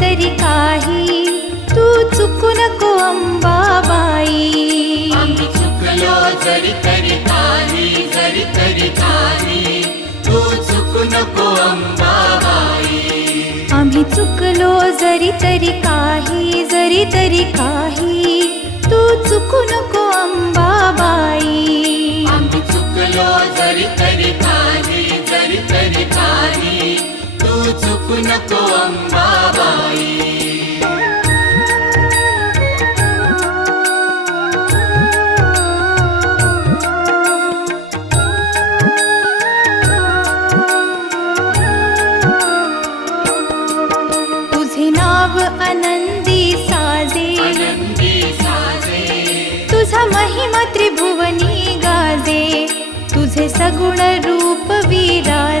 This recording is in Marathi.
तरी काही, तू चुकू नको अंबाबाई. आम्ही चुकलो जरी तरी काही, जरी तरी काही, तू चुकू नको अंबाबाई. आम्ही चुकलो जरी तरी काही, जरी तरी काही, तू चुकू नको अंबाबाई. आम्ही चुकलो जरी तरी काही, जरी तरी काही, तू चुकू नको अंबाबाई. तुझे नाव आनंदी साजे, आनंदी साजे, तुझा महिमा त्रिभुवनी गाजे, तुझे सगुण रूप विराजे.